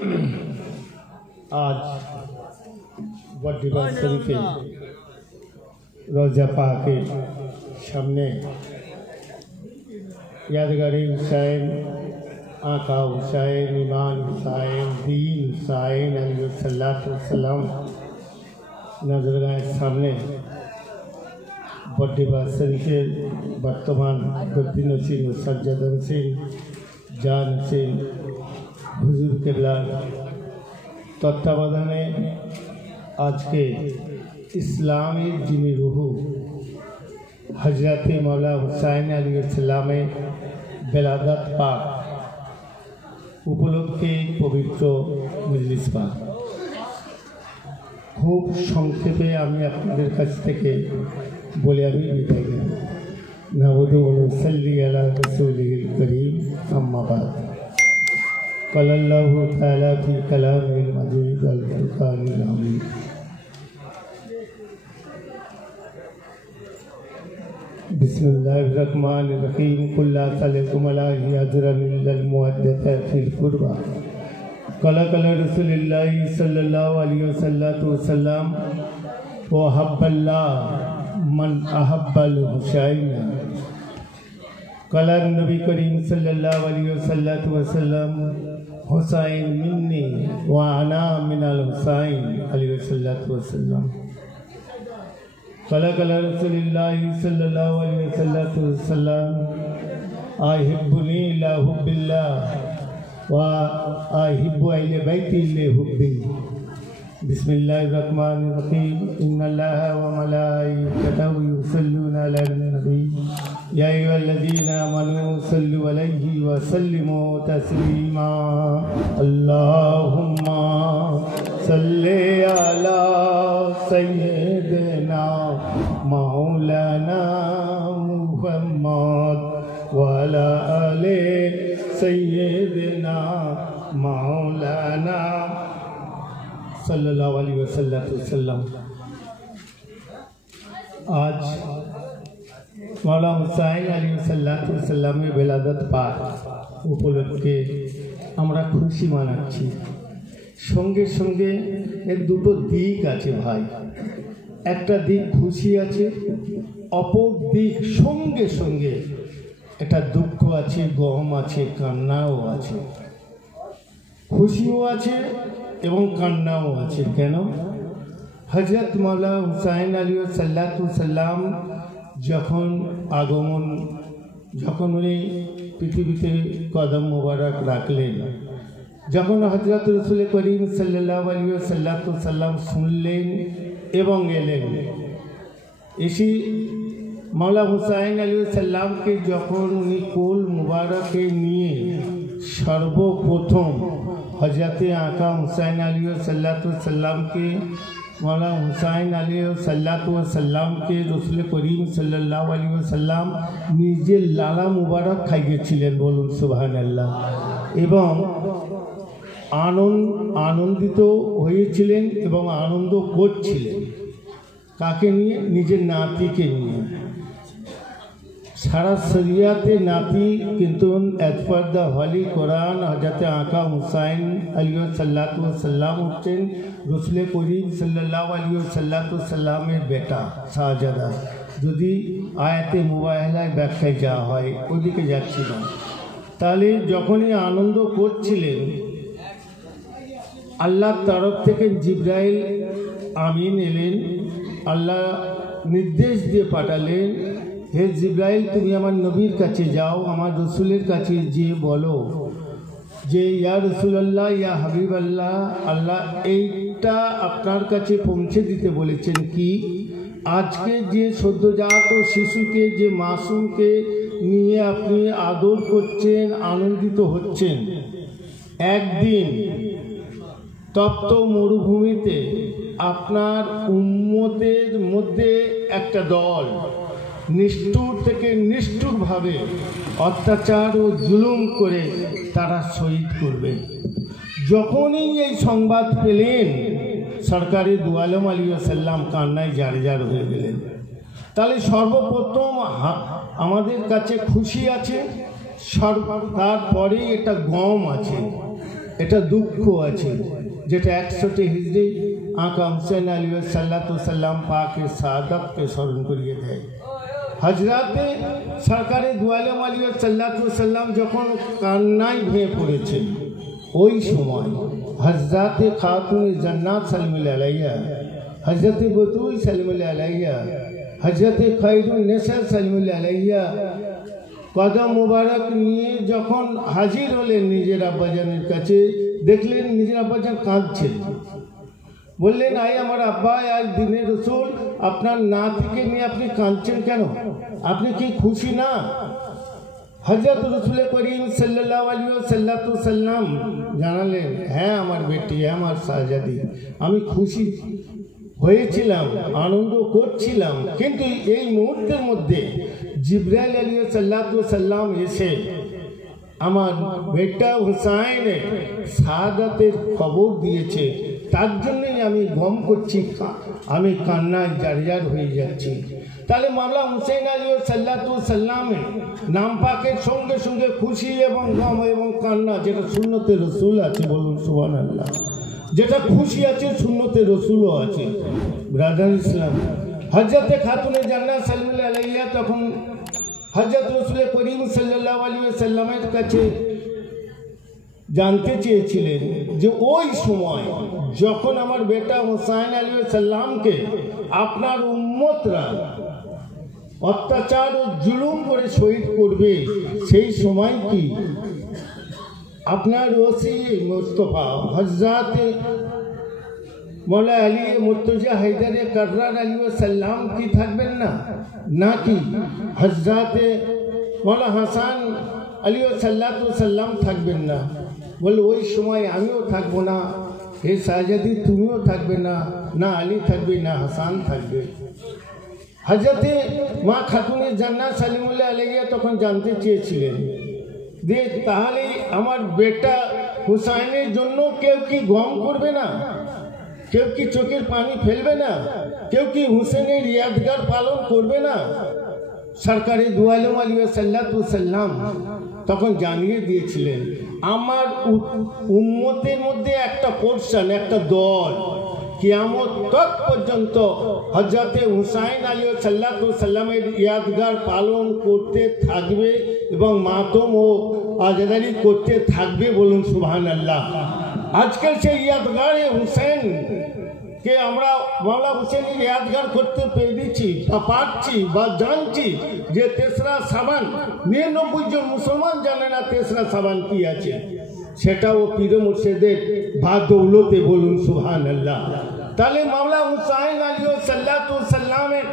आज बड्डीबाग शरीफे रोजा पाके सामने यादगारी हुसैन, आका हुसैन, ईमान हुसैन, दीन हुसैन अलैहिस्सलाम नजरगाह सामने बड्डीबाग शरीफे बर्तमान गद्दी नशीन सज्जद नशीन जान नशीन हुजूर केबलार तत्वावधाने आज के इस्लामी जिनी रूहू हजरत मौला हुसैन अलैहिस्सलामेर बेलादत पाक उपलक्षे पवित्र मजलिस पाक खूब संक्षेपे आमी आपनादेर काछ थेके बोले आमी बिदाय नेब। नाउदु व नुसल्ली अला रसूलिल करीम अम्मा बाद। क़ाल अल्लाहु तआला फी कलामिल मजीद अल फुरक़ानिल हमीद। बिस्मिल्लाहिर्रहमानिर्रहीम। कुल ला तलकुम अलैहि अजरन इल्लल मुअद्दता फिल कुर्बा। क़ाल रसूलुल्लाह सल्लल्लाहु अलैहि वसल्लम व हब्बल्लाह मन अहब्बल हुसैन। क़ाल नबी करीम सल्लल्लाहु अलैहि वसल्लम हुसैन मिन्नी व अना मिनल हुसैन अलैहि वसल्लम। क़ाल रसूलुल्लाह सल्लल्लाहु अलैहि वसल्लम अहिब्बुनी ला हुब्बिल्लाह व अहिब्बु अहले बैती ली हुब्बी। बिस्मिल्लाहिर्रहमानिर्रहीम। इन्नल्लाहा व मलाइकतहु युसल्लूना अलन नबी या अय्युहल्लज़ीना आमनू सल्लु अलैहि व सल्लिमू तस्लीमा। अल्लाहुम्मा सल्लि अला सय्यिदिना मौलाना मुहम्मद व अला आलि सय्यिदिना मौलाना सल्लल्लाहु अलैहि वसल्लम। आज मौला हुसैन अलैहिस्सलामेर बेलादत पाक उपलक्षे आमरा खुशी मानाচ্ছি। संगे संगे एर दुटो दिक आछे भाई, एकटा दिक खुशी आछे, अपर दिक संगे संगे एटा दुःख आछे, गम आछे, कान्नाओ आछे। खुशिओ आछे एवं कान्नाओ आछे। केन? हजरत मौला हुसैन अलैहिस्सलाम जखन आगमन जखन उनी पृथिवीते कदम मुबारक राखलेन, जखन हजरत रसूल करीम सल्लल्लाहु अलैहि वसल्लम सुनलेन एवं एलेन, एसे मौला हुसैन अलैहिस्सलाम के जखन उनी कोल मुबारके निये सर्वप्रथम हजरत आका हुसैन अलैहिस्सलाम के मौला हुसैन अलैहिस्सलाम के रसूल करीम सल्लल्लाहु अलैहि वसल्लम निजे लाला मुबारक खाइয়েছিলেন, बोलুন सुबहानाल्लाह। एवं आनंदित হয়েছিলেন এবং आनंद করছিলেন। কাকে নিয়ে? নিজের নাতিকে নিয়ে। सारा शरियाते नाती किंतु as per the Holi Quran हजरत आका हुसैन अलैहिस्सलाम होच्छेन रसूल करीम सल्लल्लाहु अलैहि वसल्लमेर बेटा शाहजादा। यदि आयाते मुबाहलाय व्याख्याय जाওয়া হয়, ওদিকে যাচ্ছি না। তাহলে যখনই আনন্দ করছিলেন, আল্লাহর তরফ থেকে জিবরাইল আমিন এলেন। আল্লাহ निर्देश দিয়ে পাঠালেন, हे जिब्राइल तुम आमार नबीर काछे जाओ, आमार रसूलेर काछे जे बोलो जे या रसूलुल्लाह या हबीब अल्लाह, अल्लाह एइटा आपनार काछे पौঁছে दिते बोलेছেন कि आज के जे सद्यजात शिशुके जे मासूमके निये आपनि आदर करছেন, आनंदित হচ্ছেন, একদিন तप्त मरुभूमिते आपनार उम्मतेर मध्य एक दल निष्ठुर থেকে निष्ठुर भावे अत्याचार और जुलुम करे तारा शहीद करबे। যখনই এই সংবাদ পেলেন সরকারি দু আলম আলাইহিস সালাম কান্নায় জারজার হয়ে গেলেন। তাহলে সর্বপ্রথম আমাদের কাছে খুশি আছে, তারপরে এটা গম আছে। এটা দুঃখ আছে, যেটা 61 হিজরি আকা হুসেন আলী সাল্লাম পাকের সাদতকে স্মরণ করিয়ে দেয়। হজরতে সরকারে দু আলম আলী সাল্লাম যখন কান্নায় ভেঙে পড়েছেন, ওই সময় হজরতে খাতুন জান্নাত সালামুল্লাহ আলাইহা, হজরতে বতুল সালামুল্লাহ আলাইহা, হজরতে খৈরুন নেসা সালামুল্লাহ আলাইহা কদম মুবারক নিয়ে যখন হাজির হলেন নিজের আব্বাজানের কাছে, দেখলেন নিজের আব্বাজান কাঁদছেন। বললেন, আয় আমার আব্বা, আজ দিনের রসুল, আপনার নাতিকে নিয়ে আপনি কাঁদছেন কেন? আপনি কি খুশি না? হযরত রাসূল করিম সাল্লাল্লাহু আলাইহি ওয়াসাল্লাম জানালেন, হ্যাঁ আমার বেটি, আমার শাহজাদি, আমি খুশি হয়েছিলাম, আনন্দ করছিলাম, কিন্তু এই মুহূর্তের মধ্যে জিবরাইল আলাইহিস সালাম এসে আমার বেটা হুসাইনের শাহাদাতের খবর দিয়েছে, তার জন্যই আমি গম করছি, আমি কান্নায় জারিয়ার হয়ে যাচ্ছি। তাহলে মাওলা হুসাইন আলাইহিস সালামের নাম পাকের সঙ্গে সঙ্গে খুশি এবং গম এবং কান্না, যেটা সুন্নতে রসুল আছে, বলুন সুবহানাল্লাহ, যেটা খুশি আছে সুন্নতে রসুলও আছে। ব্রাদার ইসলাম, হযরতে খাতুনে জান্নাত সালামুল্লাহ আলাইহা তখন হযরত রাসূল করিম সাল্লাল্লাহু আলাইহি ওয়াসাল্লামের কাছে জানতে চেয়েছিলেন যে ওই সময় যখন আমার বেটা হুসাইন আলাইহিস সালামকে আপনার উম্মতরা অত্যাচার ও জুলুম করে শহীদ করবে, সেই সময় কি আপনার ওসি মুস্তাফা হযরতে মৌলা আলী মুর্তজা হায়দারে কাররার আলাইহিস সালাম কি থাকবেন না, নাকি হযরতে মৌলা হাসান আলাইহিস সালাম থাকবেন না? বলে ওই সময় আমিও থাকবো না, হে শাহজাদি তুমিও থাকবে না, না আলী থাকবে না হাসান থাকবে। হযরতে মা খাতুনে জান্নাত সালামুল্লাহ আলাইহা তখন জানতে চেয়েছিলেন যে তাহলে আমার বেটা হুসাইনের জন্য কেউ কি গম করবে না, কেউ কি চোখের পানি ফেলবে না, কেউ কি হুসেনের ইয়াদগার পালন করবে না? সরকারে দু আলম আলাইহিস সালাম তখন জানিয়ে দিয়েছিলেন, আমার উম্মতের মধ্যে একটা পোরশন, একটা দল কিয়ামত তক পর্যন্ত হযরতে হুসাইন আলাইহিস সালামের ইয়াদগার পালন করতে থাকবে এবং মাতম ও আজাদারি করতে থাকবে, বলুন সুবহানাল্লাহ। আজকাল সেই ইয়াদগারে হুসেন কে আমরা মাওলা হুসেনের ইয়াদগার করতে পেরেছি বা পারছি বা জানছি যে 3রা শাবান 99 জন মুসলমান জানে না 3রা শাবান কি আছে, সেটাও পীর মুর্শিদের বাদৌলতে, বলুন সুবহানাল্লাহ। তাহলে মাওলা হুসাইন আলাইহিস সালামের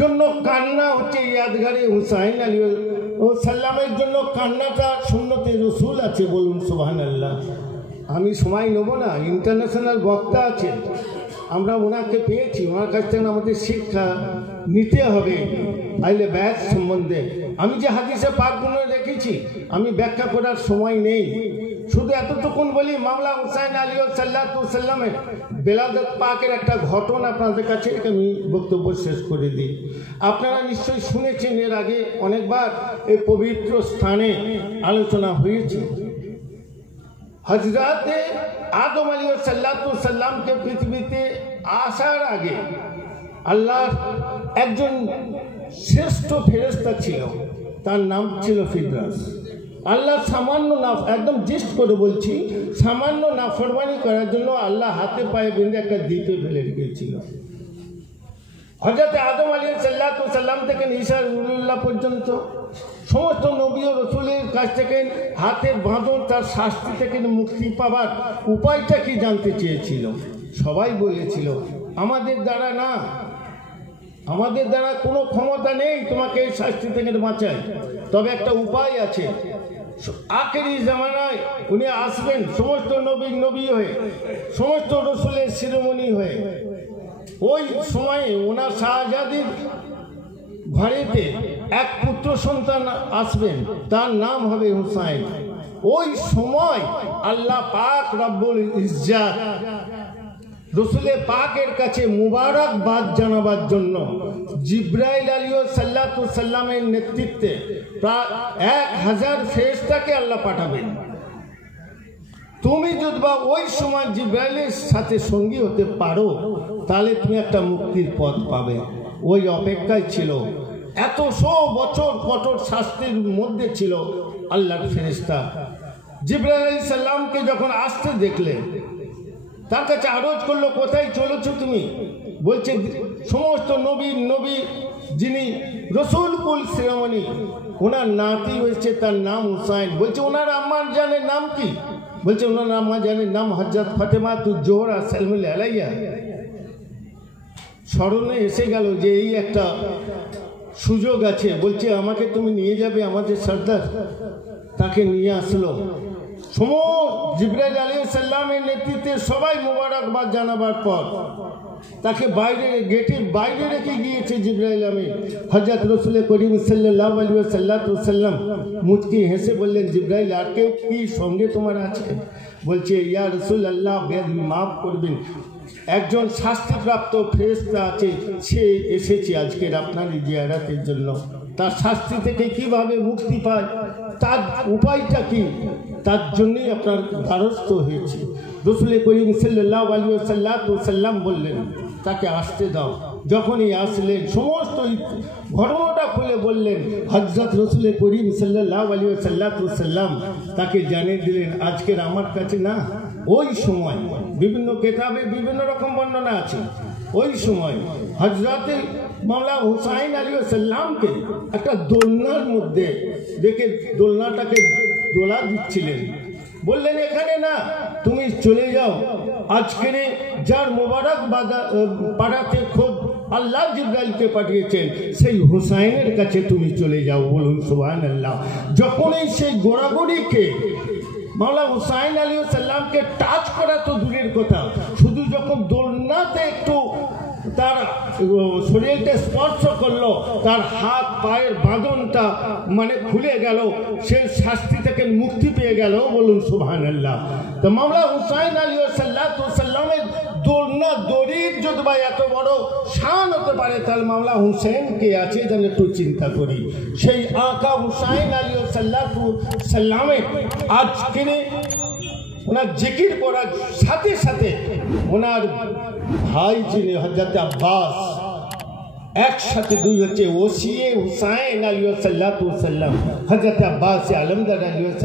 জন্য কান্না হচ্ছে ইয়াদগারে হুসাইন আলাইহিস সালামের জন্য কান্নাটা সুন্নতে রসুল আছে, বলুন সুবহানাল্লাহ। আমি সময় নেব না, ইন্টারন্যাশনাল বক্তা আছেন, আমরা ওনাকে পেয়েছি, ওনার কাছ থেকে আমাদের শিক্ষা নিতে হবে আইলে ব্যাস সম্বন্ধে। আমি যে হাদিসে পাকগুলো রেখেছি আমি ব্যাখ্যা করার সময় নেই, শুধু এতটুকুন বলি, মাওলা হুসাইন আলাইহিস সালামের বেলাদত পাকের একটা ঘটনা আপনাদের কাছে আমি বক্তব্য শেষ করে দিই। আপনারা নিশ্চয়ই শুনেছেন, এর আগে অনেকবার এই পবিত্র স্থানে আলোচনা হয়েছে। হযরতে আদম আলাইহিস সালামকে পৃথিবীতে আসার আগে আল্লাহর একজন শ্রেষ্ঠ ফেরেশতা ছিল, তার নাম ছিল ফিদরাস। আল্লাহ সামান্য না, একদম জিস্ট করে বলছি, সামান্য নাফরমানি করার জন্য আল্লাহ হাতে পায়ে বেঁধে একটা দ্বীপে ফেলে রেখেছিল। হযরতে আদম আলাইহিস সালাম থেকে ঈসা রুহুল্লাহ পর্যন্ত সমস্ত নবী ও রসুলের কাছ থেকে হাতের বাঁধন, তার শাস্তি থেকে মুক্তি পাবার উপায়টা কি জানতে চেয়েছিল। সবাই বলেছিল আমাদের দ্বারা না, আমাদের দ্বারা কোনো ক্ষমতা নেই তোমাকে এই শাস্তি থেকে বাঁচায়, তবে একটা উপায় আছে। আখেরি জামানায় উনি আসবেন সমস্ত নবী হয়ে, সমস্ত রসুলের শিরোমণি হয়ে। ওই সময়ে ওনার শাহজাদির ঘরেতে এক পুত্র সন্তান আসবেন, তার নাম হবে হুসাইন। ওই সময় আল্লাহ পাক রব্বুল ইজ্জাত রসুলে পাকের কাছে মুবারকবাদ জানাবার জন্য জিবরাইল আলাইহিস সালামের নেতৃত্বে প্রায় 1000 ফেরেশতাকে আল্লাহ পাঠাবেন। তুমি যদি বা ওই সময় জিব্রাইলের সাথে সঙ্গী হতে পারো তাহলে তুমি একটা মুক্তির পথ পাবে। ওই অপেক্ষায় ছিল, এত 100 বছর কঠোর শাস্তির মধ্যে ছিল আল্লাহর ফেরেশতা। জিবরাইল আলাইহিস সালামকে যখন আসতে দেখলে তার কাছে আরজ করলো, কোথায় চলেছো তুমি? বলছে সমস্ত নবী যিনি রসুলকুল শিরোমণি, ওনার নাতি হয়েছে, তার নাম হুসাইন। বলছে ওনার আম্মার জানের নাম কি? বলছে ওনার আম্মা জানের নাম হযরত ফাতেমা তু জোহরা সালামুল্লাহ আলাইহা। স্মরণে এসে গেল যে এই একটা সুযোগ আছে। বলছে আমাকে তুমি নিয়ে যাবে আমাদের সর্দার? তাকে নিয়ে আসলো। জিবরাইল আলাইহিস সালামের নেতৃত্বে সবাই মোবারকবাদ জানাবার পর তাকে বাইরে, গেটের বাইরে রেখে গিয়েছে জিবরাইল আমিন। হযরত রাসূল করিম সাল্লাল্লাহু আলাইহি ওয়াসাল্লাম মুচকি হেসে বললেন, জিবরাইল আর কেউ কি সঙ্গে তোমার আছে? বলছে ইয়া রাসূলুল্লাহ, বেয়াদবি মাফ করবেন, একজন শাস্তিপ্রাপ্ত ফেরেশতা আছে, সে এসেছে আজকের আপনার জিয়ারতের জন্য। তার শাস্তি থেকে কিভাবে মুক্তি পায়, তার উপায়টা কি, তার জন্যই আপনার দ্বারস্থ হয়েছে। রাসূল করিম সাল্লাল্লাহু আলাইহি ওয়াসাল্লাম বললেন তাকে আসতে দাও। যখনই আসলেন সমস্ত ঘটনাটা খুলে বললেন। হযরত রাসূল করিম সাল্লাল্লাহু আলাইহি ওয়াসাল্লাম তাকে জানিয়ে দিলেন আজকের আমার কাছে না, ওই সময় বিভিন্ন কিতাবে বিভিন্ন রকম বর্ণনা আছে। ওই সময় হযরতে মাওলা হুসাইন আলাইহিস সালামকে একটা দোলনার মধ্যে দেখে দোলনাটাকে দোলা দিচ্ছিলেন। বললেন এখানে না, তুমি চলে যাও, আজকের যার মোবারক পাড়াতে খুব আল্লাহ জিবরাইলকে পাঠিয়েছেন সেই হুসাইনের কাছে তুমি চলে যাও। বলুন সুবহানাল্লাহ। যখনই সেই গোড়াগড়িকে মাওলা হুসাইন আলাইহিস সালামকে টাচ করা তো দূরের কথা, শুধু যখন দোলনাতে একটু তার শরীরকে স্পর্শ করলো, তার হাত পায়ের বাঁধনটা মানে খুলে গেল, সে শাস্তি থেকে মুক্তি পেয়ে গেল। বলুন সুবহানাল্লাহ। তো মাওলা হুসাইন আলাইহিস সালামের দোলনা দড়ির যদি বা এত বড় শান হতে পারে, তাহলে মাওলা হুসাইন কে আছে যেন একটু চিন্তা করি। সেই আকা হুসাইন আলাইহিস সালামের আজকে ওনার জিকির করার সাথে সাথে ওনার ভাই যিনি হযরত আব্বাস, একসাথে দুই হচ্ছে ওসিয়ে হুসাইন আলাইহিস সালাম, হযরত আব্বাস আলমদার আলাইহিস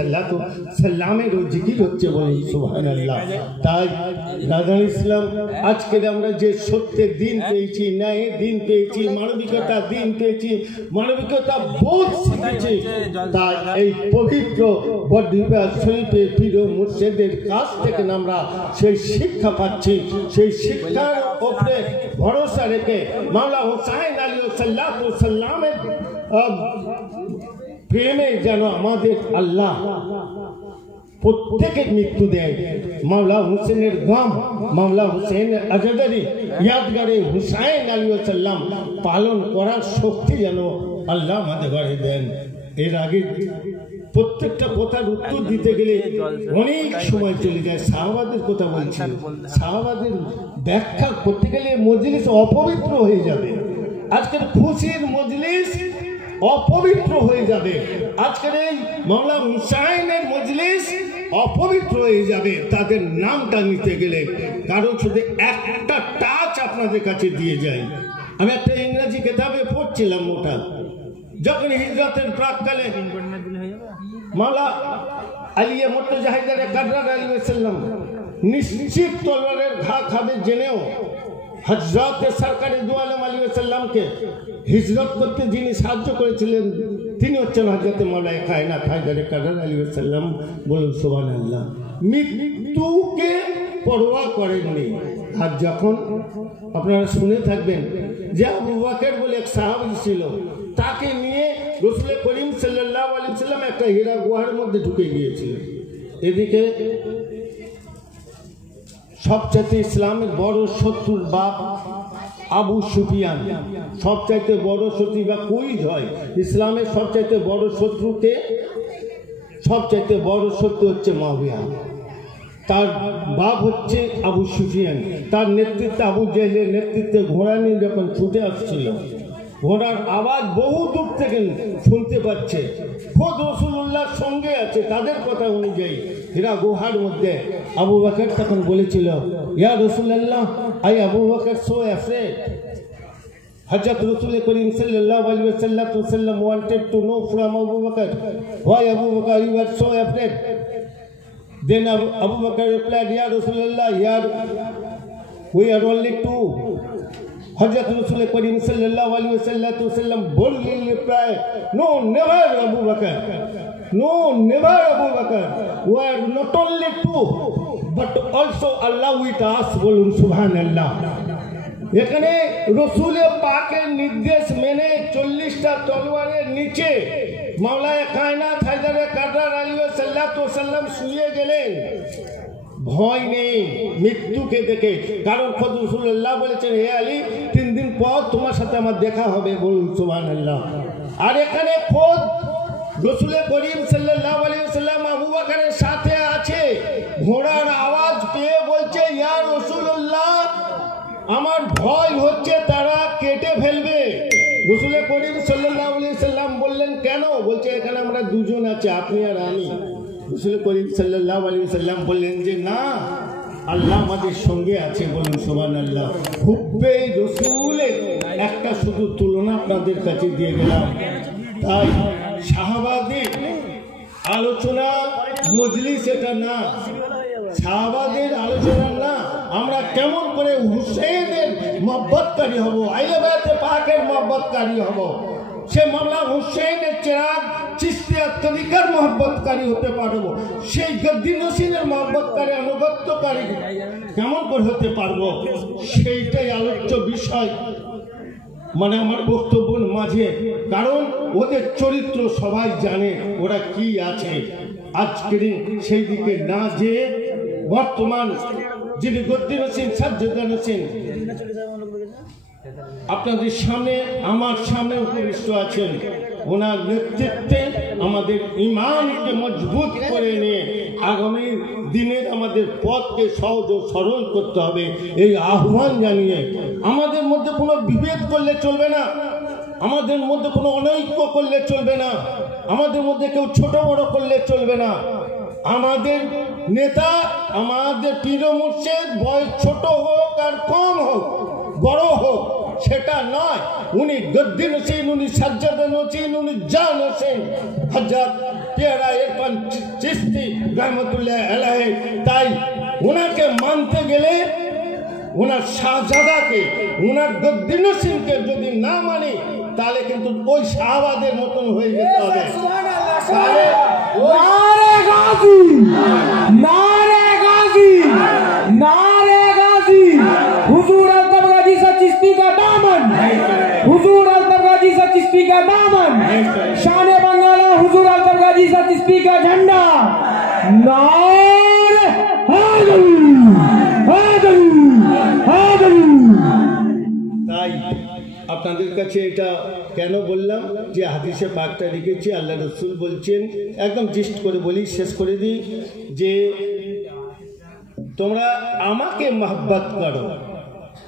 সালামের জিকির হচ্ছে। বলুন সুবহানাল্লাহ। তাই রাজান ইসলাম আজকে আমরা যে সত্যের দিন পেয়েছি, ন্যায়ের দিন পেয়েছি, মানবিকতার দিন পেয়েছি, মানবিকতা বোধ শিখেছি, তাই এই পবিত্র বরদিবাস শরীফে পীর ও মুর্শিদের কাছ থেকে আমরা সেই শিক্ষা পাচ্ছি। সেই শিক্ষার উপরে ভরসা রেখে মাওলা হুসাইন আলাইহিস সালামের প্রেমে যেন আমাদের আল্লাহ প্রত্যেকের মৃত্যু দেয়। মাওলা হুসেনের গাম, মাওলা হুসেনের আজাদারি ইয়াদগারে হুসাইন আলাইহিস সালাম পালন করার শক্তি যেন আল্লাহ আমাদের ঘরে দেন। এর আগে প্রত্যেকটা কথার উত্তর দিতে গেলে অনেক সময় চলে যায়। সাহাবাদের কথা বলছি, সাহাবাদের ব্যাখ্যা করতে গেলে মজলিস অপবিত্র হয়ে যাবে। আজকের খুশির মজলিস অপবিত্র হয়ে যাবে। আজকের এই মাওলা হুসাইনের মজলিস অপবিত্র হয়ে যাবে তাদের নামটা নিতে গেলে। কারণ শুধু একটা টাচ আপনাদের কাছে দিয়ে যায়। আমি একটা ইংরেজি কিতাবে পড়ছিলাম মোটা, যখন হিজরতের প্রাককালে মাওলা আলিয়া মুর্তজা হায়দারে কাররার আলাইহিস সালাম নিশ্চিত তলোয়ারের ঘা খাবে জেনেও হযরত সরকারে দু আলম আলাইহিস সালামকে হিজরত করতে যিনি সাহায্য করেছিলেন তিনি হচ্ছেন হযরত মাওলানা কায়নাত হায়দারে কাররার আলাইহিস সালাম। বলুন সুবহানাল্লাহ। মৃত্যুকে পরোয়া করেননি। আর যখন আপনারা শুনে থাকবেন যে আবু বকর বলে এক সাহাবী ছিল, তাকে নিয়ে রাসূল করিম সাল্লাল্লাহু আলাইহি ওয়াসাল্লাম একটা হীরা গুহার মধ্যে ঢুকে গিয়েছিলেন। এদিকে সবচেয়ে ইসলামের বড় শত্রুর বাপ আবু সুফিয়ান, সবচাইতে বড় শত্রু বা কুইজ হয় ইসলামের সবচাইতে বড় শত্রুকে, সবচাইতে বড় শত্রু হচ্ছে মুয়াবিয়া। তার বাপ হচ্ছে আবু সুফিয়ান, তার নেতৃত্বে আবু জেহেলের নেতৃত্বে ঘোড়া নিয়ে যখন ছুটে আসছিল, ঘোড়ার আওয়াজ বহু দূর থেকে শুনতে পাচ্ছে, খোদ রাসূলুল্লাহর সঙ্গে আছে, তাদের কথা অনুযায়ী হীরা গুহার মধ্যে আবু বকর তখন বলেছিল, ইয়া রাসূলুল্লাহ, I Abu Bakr so afraid. Hazrat Rasul Karim sallallahu alaihi wasallam wanted to know from Abu Bakr, why Abu Bakr you were so afraid? Then Abu Bakr replied, Ya Rasulullah, we are only two. Hazrat Rasul Karim sallallahu alaihi wasallam boldly replied, no, never Abu Bakr. No, never Abu Bakr. We are not only two, but also Allah with us. Bolun Subhanallah. এখানে রসুলের পাকের নির্দেশ মেনে 40টা তলোয়ারের নিচে মাওলায়ে কায়নাত হায়দারে কাররার আলাইহিস সাল্লাতু ওয়াসাল্লাম শুয়ে গেলেন। ভয় নেই মৃত্যুকে দেখে, কারণ খোদ রাসূলুল্লাহ বলেছেন, হে আলী, 3 দিন পর তোমার সাথে আমার দেখা হবে। বলুন সুবহানাল্লাহ। আর এখানে খোদ রসুল করিম সাল্লাল্লাহু আলাইহি ওয়াসাল্লাম আবু বকরের সাথে আছে। ঘোড়ার আওয়াজ পেয়ে বলছে, ইয়া রাসূলুল্লাহ, আমার ভয় হচ্ছে তারা কেটে ফেলবে। রাসূল করিম সাল্লাল্লাহু আলাইহি সাল্লাম বললেন, কেন? বলছে, এখানে আমরা দুজন আছে, আপনি আর আমি। রাসূল করিম সাল্লাল্লাহু আলাইহি সাল্লাম বললেন যে না, আল্লাহ আমাদের সঙ্গে আছে। বলুন সুবহানাল্লাহ। হুব্বে রাসূলের একটা শুধু তুলনা আপনাদের কাছে দিয়ে গেলাম। তাই সাহাবাদের আলোচনা মজলিস এটা না, সাহাবাদের আলোচনা না। আমরা কেমন করে হুসেনের মহব্বতকারী হব, আহলে বাইতে পাকের মহব্বতকারী হব, সে মাওলা হুসেনের চিরাগ চিশতিয়া তরিকার মহব্বতকারী হতে পারবো, সেই গদ্দি নসিনের মহব্বতকারী আনুগত্যকারী কেমন করে হতে পারবো, সেইটাই আলোচ্য বিষয় মানে আমার বক্তব্যের মাঝে। কারণ ওদের চরিত্র সবাই জানে ওরা কি আছে। আজকের সেই দিকে না যে বর্তমান যিনি গদ্দি নসিন সাজ্জাদা নসিন আপনাদের সামনে আমার সামনে উপবিষ্ট আছেন, ওনার নেতৃত্বে আমাদের ঈমানকে মজবুত করে নিয়ে আগামী দিনের আমাদের পথকে সহজ ও সরল করতে হবে, এই আহ্বান জানিয়ে আমাদের মধ্যে কোনো বিভেদ করলে চলবে না, আমাদের মধ্যে কোনো অনৈক্য করলে চলবে না, আমাদের মধ্যে কেউ ছোট বড় করলে চলবে না। আমাদের নেতা, আমাদের পীর মুর্শিদ বয়স ছোট হোক আর কম হোক, বড় হোক, সেটা নয়। উনি গদ্দি নসিন, উনি সাজ্জাদা নসিন, উনি জান হোসেন হযরত পেয়ারা ইরফান চিশতি রহমতুল্লাহ আলাইহি। তাই ওনাকে মানতে গেলে ওনার শাহজাদাকে, ওনার গদ্দি নসিনকে যদি না মানি, তাহলে কিন্তু ওই সাহাবাদের মতন হয়ে যেতে হবে। তাহলে নারে গাজী, নারে গাজী, नारे गाजी, हुजूर अल्ताफ गाजी सा चिश्ती का दामन, हुजूर अल्ताफ गाजी सा चिश्ती का दामन, शान बंगाला हुजूर अल्ताफ गाजी सा चिश्ती का झंडा। नारे हैदरी, हैदरी, हैदरी। তাই আপনাদের কাছে এটা কেন বললাম যে হাদিসে পাকটা লিখেছি, আল্লাহ রসুল বলছেন, একদম জিস্ট করে বলি, শেষ করে দিই, যে তোমরা আমাকে মহব্বত করো,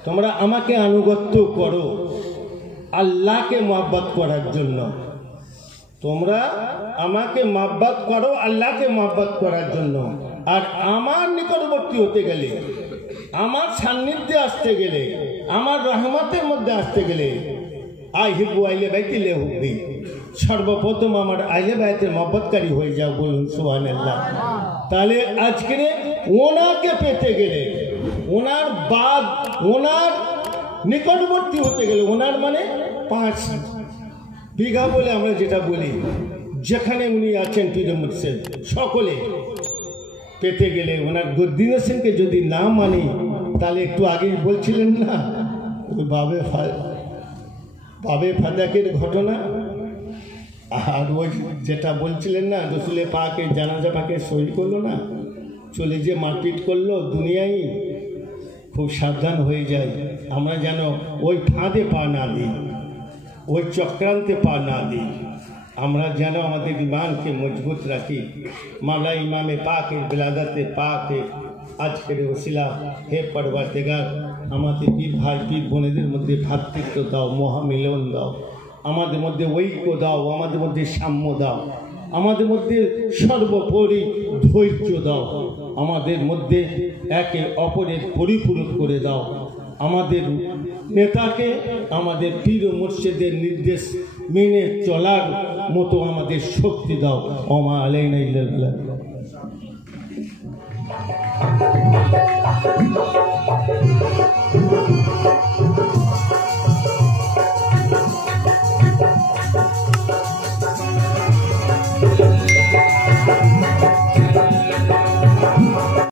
তোমরা আমাকে আনুগত্য করো আল্লাহকে মহব্বত করার জন্য। তোমরা আমাকে মহব্বত করো আল্লাহকে মহব্বত করার জন্য। আর আমার নিকটবর্তী হতে গেলে, আমার সান্নিধ্যে আসতে গেলে, আমার রহমতের মধ্যে আসতে গেলে, আই হিব্বু আইলে বাইতি লে হুব্বি, সর্বপ্রথম আমার আইলে বাইতের মহব্বতকারী হয়ে যাও। বলুন সুবহানাল্লাহ। তাহলে আজকে ওনাকে পেতে গেলে, ওনার বাদ, ওনার নিকটবর্তী হতে গেলে, ওনার মানে 5 বিঘা বলে আমরা যেটা বলি, যেখানে উনি আছেন পীর মুর্শিদ, সকলে পেতে গেলে ওনার গদ্দি নসিনকে যদি না মানি, তাহলে একটু আগেই বলছিলেন না ওই বাবে ফাদাকের ঘটনা, আর ওই যেটা বলছিলেন না রসুলে পাকে জানাজা পাকে সই করলো না, চলে যে মারপিট করলো দুনিয়ায়, খুব সাবধান হয়ে যায় আমরা যেন ওই ফাঁদে পা না দিই, ওই চক্রান্তে পা না দিই, আমরা যেন আমাদের ইমানকে মজবুত রাখি। মাওলা ইমামে পাকের বিলাদাতে পাকে আজকের ওসিলা হে পরওয়ারদিগার, আমাদের পীর ভাই পীর বোনেদের মধ্যে ভ্রাতৃত্ব দাও, মহামিলন দাও, আমাদের মধ্যে ঐক্য দাও, আমাদের মধ্যে সাম্য দাও। আমাদের মধ্যে সর্বোপরি ধৈর্য দাও, আমাদের মধ্যে একে অপরের পরিপূরক করে দাও। আমাদের নেতাকে আমাদের পীর ও মুর্শিদের নির্দেশ মেনে চলার মতো আমাদের শক্তি দাও। ওমা আলাইনা ইল্লাল বালাগ।